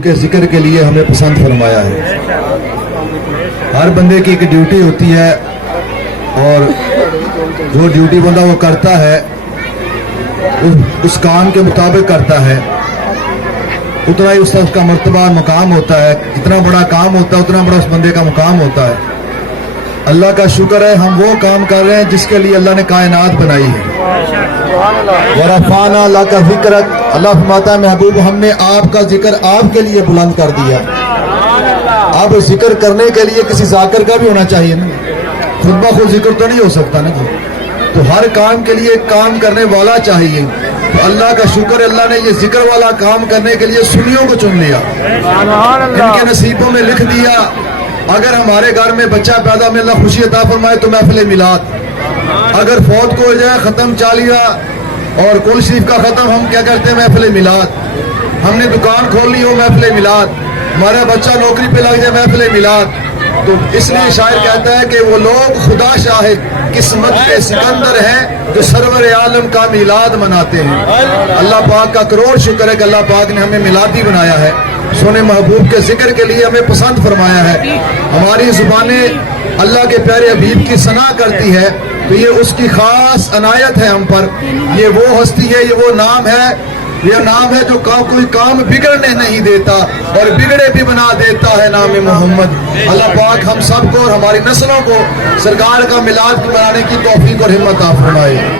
महबूब के ज़िक्र के लिए हमें पसंद फरमाया है। हर बंदे की एक ड्यूटी होती है और जो ड्यूटी बंदा वो करता है उस काम के मुताबिक करता है, उतना ही उसका मर्तबा मकाम होता है। जितना बड़ा काम होता है उतना बड़ा उस बंदे का मुकाम होता है। अल्लाह का शुक्र है हम वो काम कर रहे हैं जिसके लिए अल्लाह ने कायनात बनाई है। वरफ़ाना लका ज़िक्रक, अल्लाह फरमाता है महबूब हमने आपका जिक्र आपके लिए बुलंद कर दिया। अब जिक्र करने के लिए किसी जाकिर का भी होना चाहिए ना, खुद ब खुद जिक्र तो नहीं हो सकता ना। तो हर काम के लिए काम करने वाला चाहिए। तो अल्लाह का शुक्र, अल्लाह ने ये जिक्र वाला काम करने के लिए सुन्नियों को चुन लिया, इनके नसीबों में लिख दिया। अगर हमारे घर में बच्चा पैदा में अल्लाह खुशी अता फरमाए तो महफिल मिलाद, अगर फौत को हो जाए ख़त्म चालिया और कुल शरीफ का ख़त्म, हम क्या करते हैं महफिल मिलाद। हमने दुकान खोलनी हो महफिल मिलाद, हमारा बच्चा नौकरी पे लग जाए महफिल मिलाद। तो इसलिए शायर कहता है कि वो लोग खुदा शाहिद किस्मत के सिकंदर हैं जो सरवर आलम का मिलाद मनाते हैं। अल्लाह पाक का करोड़ शुक्र है कि अल्लाह पाक ने हमें मिलादी बनाया है, सोने महबूब के जिक्र के लिए हमें पसंद फरमाया है। हमारी जुबानें अल्लाह के प्यारे हबीब की सना करती है, तो ये उसकी खास अनायत है हम पर। ये वो हस्ती है, ये वो नाम है, ये नाम है जो कोई काम बिगड़ने नहीं देता और बिगड़े भी बना देता है, नाम मोहम्मद। अल्लाह पाक हम सबको और हमारी नस्लों को सरकार का मिलाद मनाने की तौफीक और हिम्मत अता फरमाए।